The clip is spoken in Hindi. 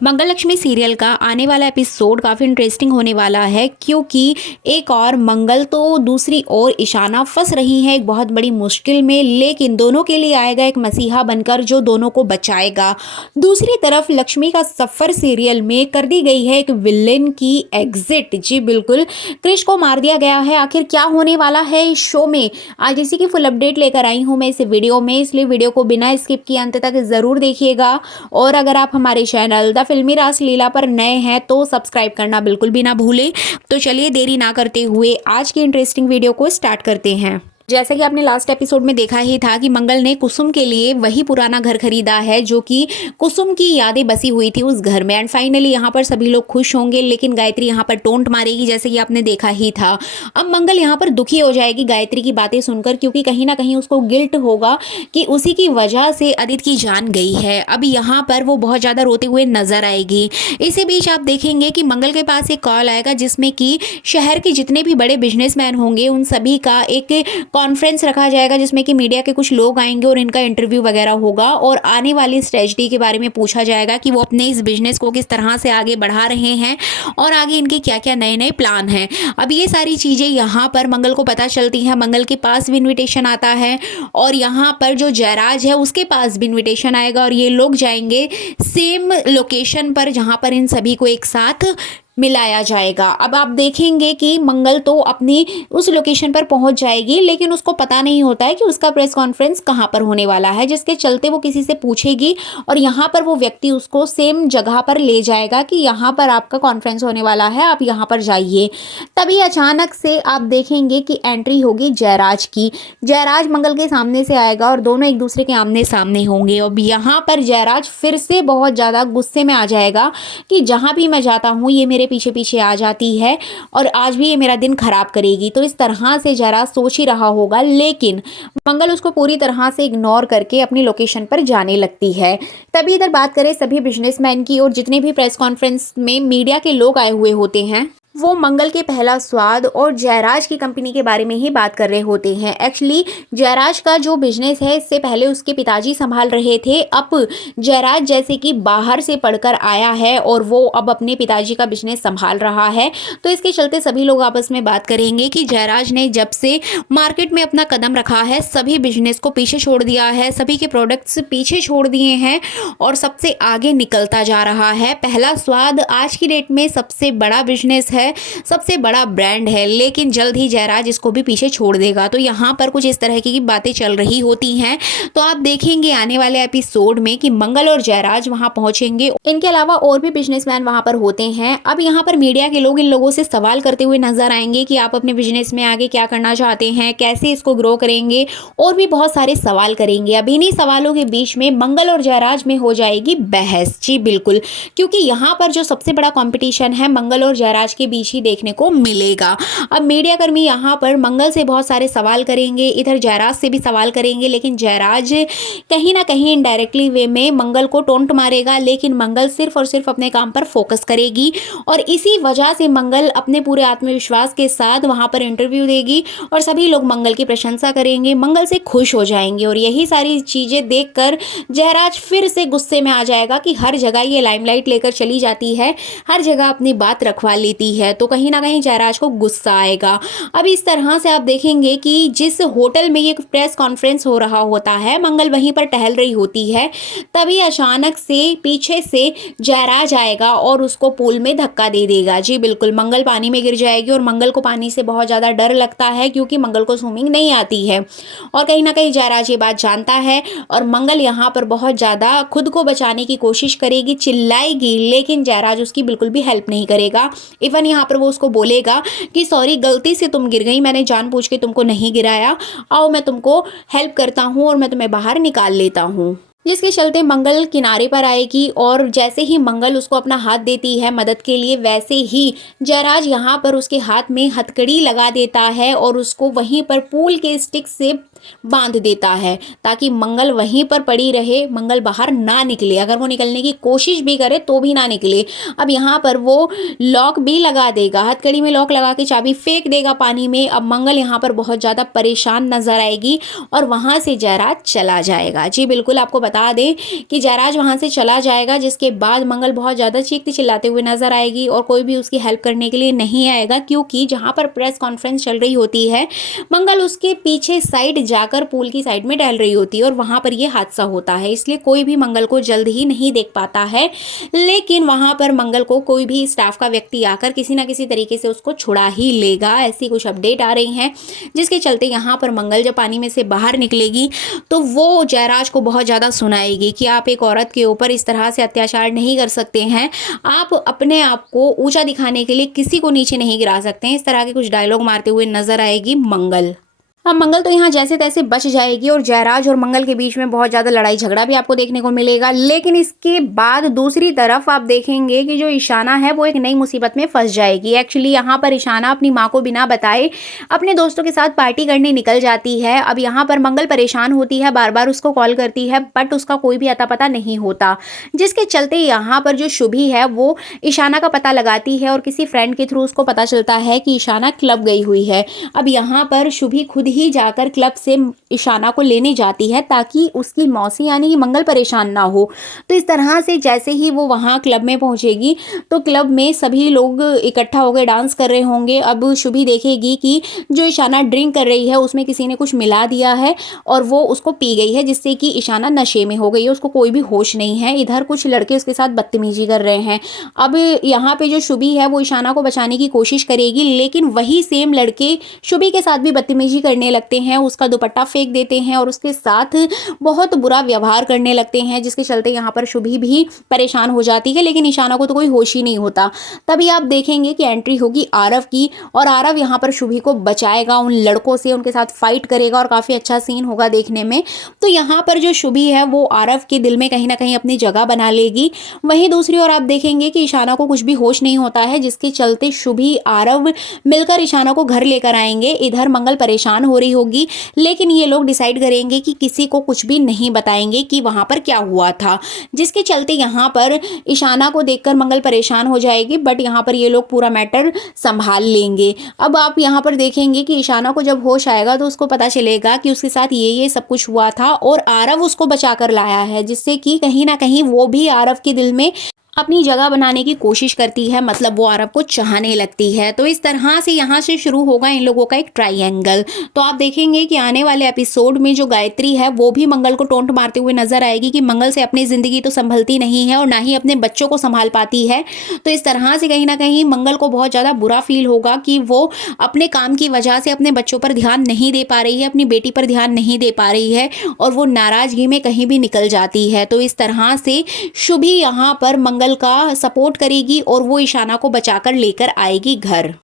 मंगल लक्ष्मी सीरियल का आने वाला एपिसोड काफ़ी इंटरेस्टिंग होने वाला है क्योंकि एक और मंगल तो दूसरी ओर ईशाना फंस रही है एक बहुत बड़ी मुश्किल में, लेकिन दोनों के लिए आएगा एक मसीहा बनकर जो दोनों को बचाएगा। दूसरी तरफ लक्ष्मी का सफ़र सीरियल में कर दी गई है एक विलेन की एग्जिट। जी बिल्कुल, क्रिश को मार दिया गया है। आखिर क्या होने वाला है इस शो में, आज इसी की फुल अपडेट लेकर आई हूँ मैं इस वीडियो में, इसलिए वीडियो को बिना स्किप किए अंत तक ज़रूर देखिएगा। और अगर आप हमारे चैनल द फिल्मी रास लीला पर नए हैं तो सब्सक्राइब करना बिल्कुल भी ना भूलें। तो चलिए देरी ना करते हुए आज की इंटरेस्टिंग वीडियो को स्टार्ट करते हैं। जैसा कि आपने लास्ट एपिसोड में देखा ही था कि मंगल ने कुसुम के लिए वही पुराना घर खरीदा है जो कि कुसुम की यादें बसी हुई थी उस घर में। एंड फाइनली यहाँ पर सभी लोग खुश होंगे, लेकिन गायत्री यहाँ पर टोंट मारेगी जैसे कि आपने देखा ही था। अब मंगल यहाँ पर दुखी हो जाएगी गायत्री की बातें सुनकर, क्योंकि कहीं ना कहीं उसको गिल्ट होगा कि उसी की वजह से अदिति की जान गई है। अब यहाँ पर वो बहुत ज़्यादा रोते हुए नजर आएगी। इसी बीच आप देखेंगे कि मंगल के पास एक कॉल आएगा जिसमें कि शहर के जितने भी बड़े बिजनेसमैन होंगे उन सभी का एक कॉन्फ्रेंस रखा जाएगा, जिसमें कि मीडिया के कुछ लोग आएंगे और इनका इंटरव्यू वगैरह होगा और आने वाली स्ट्रेटजी के बारे में पूछा जाएगा कि वो अपने इस बिजनेस को किस तरह से आगे बढ़ा रहे हैं और आगे इनके क्या क्या नए नए प्लान हैं। अब ये सारी चीज़ें यहाँ पर मंगल को पता चलती हैं। मंगल के पास भी इन्विटेशन आता है और यहाँ पर जो जयराज है उसके पास भी इन्विटेशन आएगा और ये लोग जाएंगे सेम लोकेशन पर जहाँ पर इन सभी को एक साथ मिलाया जाएगा। अब आप देखेंगे कि मंगल तो अपनी उस लोकेशन पर पहुंच जाएगी, लेकिन उसको पता नहीं होता है कि उसका प्रेस कॉन्फ्रेंस कहां पर होने वाला है, जिसके चलते वो किसी से पूछेगी और यहां पर वो व्यक्ति उसको सेम जगह पर ले जाएगा कि यहां पर आपका कॉन्फ्रेंस होने वाला है, आप यहां पर जाइए। तभी अचानक से आप देखेंगे कि एंट्री होगी जयराज की। जयराज मंगल के सामने से आएगा और दोनों एक दूसरे के आमने सामने होंगे। अब यहाँ पर जयराज फिर से बहुत ज़्यादा गुस्से में आ जाएगा कि जहाँ भी मैं जाता हूँ ये मेरे पीछे पीछे आ जाती है और आज भी ये मेरा दिन खराब करेगी। तो इस तरह से जरा सोच ही रहा होगा, लेकिन मंगल उसको पूरी तरह से इग्नोर करके अपनी लोकेशन पर जाने लगती है। तभी इधर बात करें सभी बिजनेसमैन की और जितने भी प्रेस कॉन्फ्रेंस में मीडिया के लोग आए हुए होते हैं वो मंगल के पहला स्वाद और जयराज की कंपनी के बारे में ही बात कर रहे होते हैं। एक्चुअली जयराज का जो बिजनेस है इससे पहले उसके पिताजी संभाल रहे थे। अब जयराज जैसे कि बाहर से पढ़कर आया है और वो अब अपने पिताजी का बिजनेस संभाल रहा है, तो इसके चलते सभी लोग आपस में बात करेंगे कि जयराज ने जब से मार्केट में अपना कदम रखा है सभी बिजनेस को पीछे छोड़ दिया है, सभी के प्रोडक्ट्स पीछे छोड़ दिए हैं और सबसे आगे निकलता जा रहा है। पहला स्वाद आज की डेट में सबसे बड़ा बिजनेस है, सबसे बड़ा ब्रांड है, लेकिन जल्द ही जयराज इसको भी पीछे छोड़ देगा। तो यहाँ पर कुछ इस तरह की बातें चल रही होती हैं। तो आप देखेंगे आने वाले एपिसोड में कि मंगल और जयराज वहां पहुंचेंगे। इनके अलावा और भी बिजनेसमैन वहां पर होते हैं। अब यहाँ पर मीडिया के लोग इन लोगों से सवाल करते हुए नजर आएंगे कि आप अपने बिजनेस में आगे क्या करना चाहते हैं, कैसे इसको ग्रो करेंगे, और भी बहुत सारे सवाल करेंगे। अब इन्हीं सवालों के बीच में मंगल और जयराज में हो जाएगी बहस। जी बिल्कुल, क्योंकि यहाँ पर जो सबसे बड़ा कॉम्पिटिशन है मंगल और जयराज के बीच ही देखने को मिलेगा। अब मीडिया कर्मी यहाँ पर मंगल से बहुत सारे सवाल करेंगे, इधर जयराज से भी सवाल करेंगे, लेकिन जयराज कहीं ना कहीं इनडायरेक्टली वे में मंगल को टोंट मारेगा, लेकिन मंगल सिर्फ और सिर्फ अपने काम पर फोकस करेगी और इसी वजह से मंगल अपने पूरे आत्मविश्वास के साथ वहां पर इंटरव्यू देगी और सभी लोग मंगल की प्रशंसा करेंगे, मंगल से खुश हो जाएंगे। और यही सारी चीजें देखकर जयराज फिर से गुस्से में आ जाएगा कि हर जगह ये लाइमलाइट लेकर चली जाती है, हर जगह अपनी बात रखवा लेती है, तो कहीं ना कहीं जयराज को गुस्सा आएगा। अब इस तरह से आप देखेंगे कि जिस होटल में ये प्रेस कॉन्फ्रेंस हो रहा होता है मंगल वहीं पर टहल रही होती है, तभी अचानक से पीछे से जयराज आएगा और उसको पूल में धक्का दे देगा। जी बिल्कुल, मंगल पानी में गिर जाएगी और मंगल को पानी से बहुत ज़्यादा डर लगता है क्योंकि मंगल को स्विमिंग नहीं आती है और कहीं ना कहीं जयराज ये बात जानता है और मंगल यहाँ पर बहुत ज़्यादा खुद को बचाने की कोशिश करेगी, चिल्लाएगी, लेकिन जयराज उसकी बिल्कुल भी हेल्प नहीं करेगा। इवन यहाँ पर वो उसको बोलेगा कि सॉरी गलती से तुम गिर गई, मैंने जानबूझ के तुमको नहीं गिराया, आओ मैं तुमको हेल्प करता हूँ और मैं तुम्हें बाहर निकाल लेता हूँ। जिसके चलते मंगल किनारे पर आएगी और जैसे ही मंगल उसको अपना हाथ देती है मदद के लिए, वैसे ही जयराज यहाँ पर उसके हाथ में हथकड़ी लगा देता है और उसको वहीं पर पूल के स्टिक से बांध देता है ताकि मंगल वहीं पर पड़ी रहे, मंगल बाहर ना निकले। अगर वो निकलने की कोशिश भी करे तो भी ना निकले। अब यहाँ पर वो लॉक भी लगा देगा, हथकड़ी में लॉक लगा के चाबी फेंक देगा पानी में। अब मंगल यहाँ पर बहुत ज़्यादा परेशान नजर आएगी और वहाँ से जयराज चला जाएगा। जी बिल्कुल, आपको बता दें कि जयराज वहाँ से चला जाएगा, जिसके बाद मंगल बहुत ज़्यादा चीखते चिल्लाते हुए नजर आएगी और कोई भी उसकी हेल्प करने के लिए नहीं आएगा, क्योंकि जहाँ पर प्रेस कॉन्फ्रेंस चल रही होती है मंगल उसके पीछे साइड जाकर पूल की साइड में टहल रही होती है और वहां पर यह हादसा होता है। इसलिए कोई भी मंगल को जल्द ही नहीं देख पाता है, लेकिन वहां पर मंगल को कोई भी स्टाफ का व्यक्ति आकर किसी ना किसी तरीके से उसको छुड़ा ही लेगा। ऐसी कुछ अपडेट आ रही हैं, जिसके चलते यहाँ पर मंगल जब पानी में से बाहर निकलेगी तो वो जयराज को बहुत ज़्यादा सुनाएगी कि आप एक औरत के ऊपर इस तरह से अत्याचार नहीं कर सकते हैं, आप अपने आप को ऊंचा दिखाने के लिए किसी को नीचे नहीं गिरा सकते हैं। इस तरह के कुछ डायलॉग मारते हुए नजर आएगी मंगल। अब मंगल तो यहाँ जैसे तैसे बच जाएगी और जयराज और मंगल के बीच में बहुत ज़्यादा लड़ाई झगड़ा भी आपको देखने को मिलेगा। लेकिन इसके बाद दूसरी तरफ आप देखेंगे कि जो ईशाना है वो एक नई मुसीबत में फंस जाएगी। एक्चुअली यहाँ पर ईशाना अपनी माँ को बिना बताए अपने दोस्तों के साथ पार्टी करने निकल जाती है। अब यहाँ पर मंगल परेशान होती है, बार बार उसको कॉल करती है, बट उसका कोई भी अता पता नहीं होता, जिसके चलते यहाँ पर जो शुभी है वो ईशाना का पता लगाती है और किसी फ्रेंड के थ्रू उसको पता चलता है कि ईशाना क्लब गई हुई है। अब यहाँ पर शुभी खुद ही जाकर क्लब से ईशाना को लेने जाती है ताकि उसकी मौसी यानी कि मंगल परेशान ना हो। तो इस तरह से जैसे ही वो वहाँ क्लब में पहुँचेगी तो क्लब में सभी लोग इकट्ठा होकर डांस कर रहे होंगे। अब शुभी देखेगी कि जो ईशाना ड्रिंक कर रही है उसमें किसी ने कुछ मिला दिया है और वो उसको पी गई है, जिससे कि ईशाना नशे में हो गई है, उसको कोई भी होश नहीं है। इधर कुछ लड़के उसके साथ बदतमीजी कर रहे हैं। अब यहाँ पे जो शुभी है वो ईशाना को बचाने की कोशिश करेगी, लेकिन वही सेम लड़के शुभी के साथ भी बदतमीजी करने लगते हैं, उसका दुपट्टा फेंक देते हैं और उसके साथ बहुत बुरा व्यवहार करने लगते हैं, जिसके चलते यहाँ पर शुभी भी परेशान हो जाती है। लेकिन ईशाना को तो कोई होश ही नहीं होता। तभी आप देखेंगे कि एंट्री होगी आरव की और आरव यहाँ पर शुभी को बचाएगा उन लड़कों से, उनके साथ फाइट करेगा और काफ़ी अच्छा सीन होगा देखने में। तो यहाँ पर जो शुभी है वो आरव के दिल में कहीं ना कहीं अपनी जगह बना लेगी। वहीं दूसरी ओर आप देखेंगे कि ईशाना को कुछ भी होश नहीं होता है, जिसके चलते शुभी आरव मिलकर ईशाना को घर लेकर आएंगे। इधर मंगल परेशान हो रही होगी, लेकिन ये लोग डिसाइड करेंगे कि किसी को कुछ भी नहीं बताएंगे कि वहां पर क्या हुआ था, जिसके चलते यहाँ पर ईशाना को देखकर मंगल परेशान हो जाएगी, बट यहाँ पर ये लोग पूरा मैटर संभाल लेंगे। अब आप यहाँ पर देखेंगे कि ईशाना को जब होश आएगा तो उसको पता चलेगा कि उसके साथ ये सब कुछ हुआ था और आरव उसको बचाकर लाया है, जिससे कि कहीं ना कहीं वो भी आरव के दिल में अपनी जगह बनाने की कोशिश करती है, मतलब वो आरव को चाहने लगती है। तो इस तरह से यहाँ से शुरू होगा इन लोगों का एक ट्रायंगल। तो आप देखेंगे कि आने वाले एपिसोड में जो गायत्री है वो भी मंगल को टोंट मारते हुए नजर आएगी कि मंगल से अपनी जिंदगी तो संभलती नहीं है और ना ही अपने बच्चों को संभाल पाती है। तो इस तरह से कहीं ना कहीं मंगल को बहुत ज़्यादा बुरा फील होगा कि वो अपने काम की वजह से अपने बच्चों पर ध्यान नहीं दे पा रही है, अपनी बेटी पर ध्यान नहीं दे पा रही है और वो नाराजगी में कहीं भी निकल जाती है। तो इस तरह से शुभी यहाँ पर मंगल का सपोर्ट करेगी और वो ईशाना को बचाकर लेकर आएगी घर।